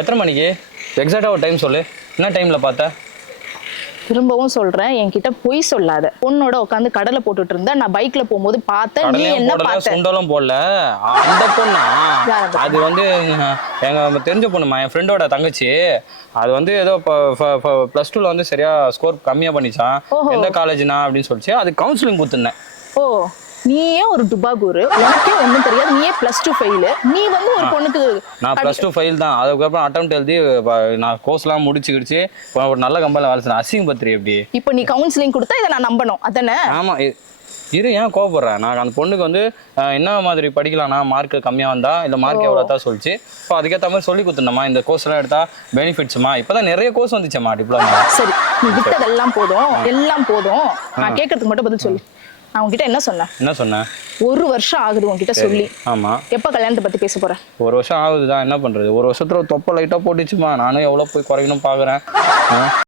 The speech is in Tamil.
எத்தனை மணிக்கு எக்ஸாக்டாக ஒரு டைம் சொல்லு. என்ன டைமில் பார்த்த? திரும்பவும் சொல்றேன், என்கிட்ட பொய் சொல்லாத. பொண்ணோட உட்காந்து கடலை போட்டுட்டு இருந்த, நான் பைக்ல போகும்போது பார்த்தேன். நீ என்ன பார்த்த? சுண்டலும் போடல. அந்த பொண்ணா? அது வந்து எங்க தெரிஞ்ச பொண்ணுமா, என் ஃப்ரெண்டோட தங்கச்சி. அது வந்து ஏதோ +2ல வந்து சரியா ஸ்கோர் கம்மியா பண்ணிச்சான். எந்த காலேஜ்னா அப்படின்னு சொல்லிச்சு. அது கவுன்சிலிங் கொடுத்துருந்தேன். ஓ, நீயே ஒரு டுபாகூரு, உனக்கே ஒன்றும் தெரியாது. நீயே +2 ஃபெயிலு. நீ வந்து ஒரு பொண்ணுக்கு நான் +2 ஃபெயில் தான். அதுக்கப்புறம் அட்டெம்ப்ட் எழுதி நான் கோர்ஸ்லாம் முடிச்சுக்கிடுச்சு. ஒரு நல்ல கம்பெனியில் வேலை செய்யணும். அசிங்க பத்திரி எப்படி? இப்போ நீ கவுன்சிலிங் கொடுத்தா இதை நான் நம்பணும் அதானே? ஆமா. இரு, ஏன் கோவப்படுறேன்? நான் அந்த பொண்ணுக்கு வந்து என்ன மாதிரி படிக்கலாம்னா, மார்க் கம்மியாக வந்தா இல்லை மார்க் எவ்வளோ தான் சொல்லிச்சு. இப்போ அதுக்கேற்ற மாதிரி சொல்லி கொடுத்துருந்தோம்மா. இந்த கோர்ஸ்லாம் எடுத்தா பெனிஃபிட்ஸ்மா. இப்போதான் நிறைய கோர்ஸ் வந்துச்சேம்மா டிப்ளமா. சரி, நீ விட்டதெல்லாம் போதும், எல்லாம் போதும். நான் கேட்கறதுக்கு மட்டும் பதில் சொல்லு. நான் உங்ககிட்ட என்ன சொன்னேன்? 1 வருஷம் ஆகுது உங்ககிட்ட சொல்லி. ஆமா. எப்ப கல்யாணத்தை பத்தி பேச போற? 1 வருஷம் ஆகுதுதான். என்ன பண்றது? 1 வருஷத்துல தொப்பை லைட்டா போட்டுச்சுமா. நானும் எவ்வளவு போய் குறைக்கணும் பாக்குறேன்.